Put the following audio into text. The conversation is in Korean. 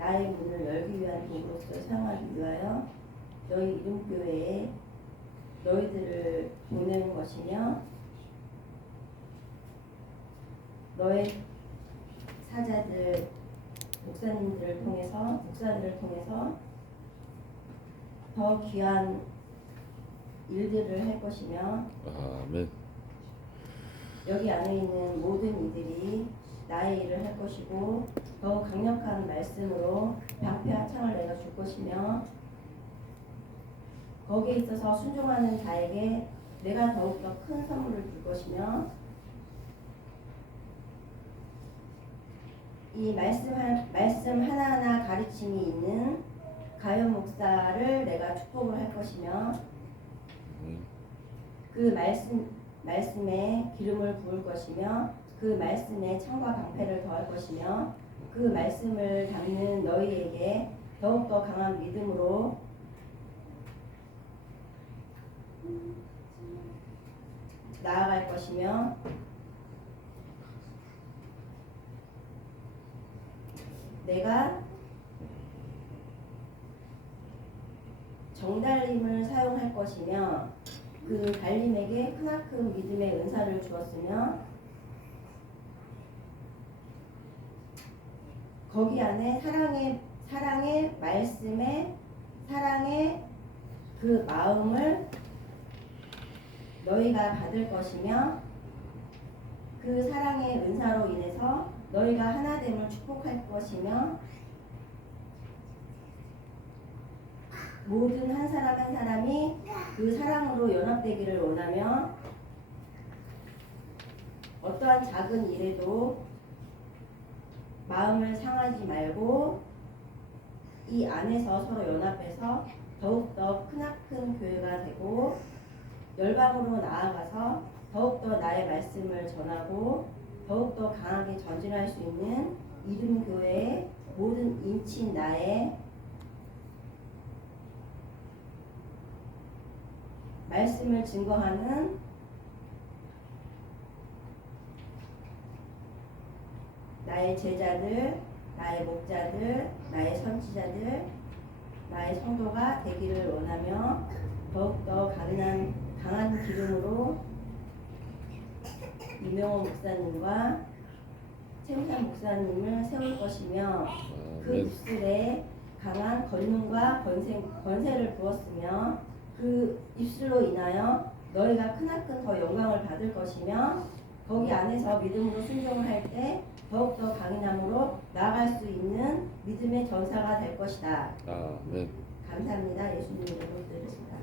나의 문을 열기 위한 도구로서 사용하기 위하여 너희 이름교회에 너희들을 보내는 것이며 너의 사자들 목사님들을 통해서 목사들을 통해서 더 귀한 일들을 할 것이며 아멘. 여기 안에 있는 모든 이들이 나의 일을 할 것이고 더욱 강력한 말씀으로 방패 한 창을 내가 줄 것이며 거기에 있어서 순종하는 자에게 내가 더욱더 큰 선물을 줄 것이며 이 말씀 한, 말씀 하나하나 가르침이 있는 가연 목사를 내가 축복을 할 것이며 음, 그 말씀 말씀에 기름을 부을 것이며 그 말씀에 창과 방패를 더할 것이며 그 말씀을 담는 너희에게 더욱더 강한 믿음으로 나아갈 것이며 내가 정달림을 사용할 것이며 그 달림에게 크나큰 믿음의 은사를 주었으며 거기 안에 사랑의 사랑의 말씀에 사랑의 그 마음을 너희가 받을 것이며 그 사랑의 은사로 인해서 너희가 하나됨을 축복할 것이며 모든 한 사람 한 사람이 그 사랑으로 연합되기를 원하며 어떠한 작은 일에도 마음을 상하지 말고 이 안에서 서로 연합해서 더욱더 크나큰 교회가 되고 열방으로 나아가서 더욱더 나의 말씀을 전하고 더욱더 강하게 전진할 수 있는 이름 교회의 모든 인친 나의 말씀을 증거하는 나의 제자들, 나의 목자들, 나의 선지자들, 나의 성도가 되기를 원하며 더욱더 강한, 강한 기름으로 이명호 목사님과 최우산 목사님을 세울 것이며 그 아멘. 입술에 강한 권능과 권세, 권세를 부었으며 그 입술로 인하여 너희가 크나큰 더 영광을 받을 것이며 거기 안에서 믿음으로 순종을 할 때 더욱더 강인함으로 나아갈 수 있는 믿음의 전사가 될 것이다. 아멘. 감사합니다. 예수님 이름으로 드렸습니다.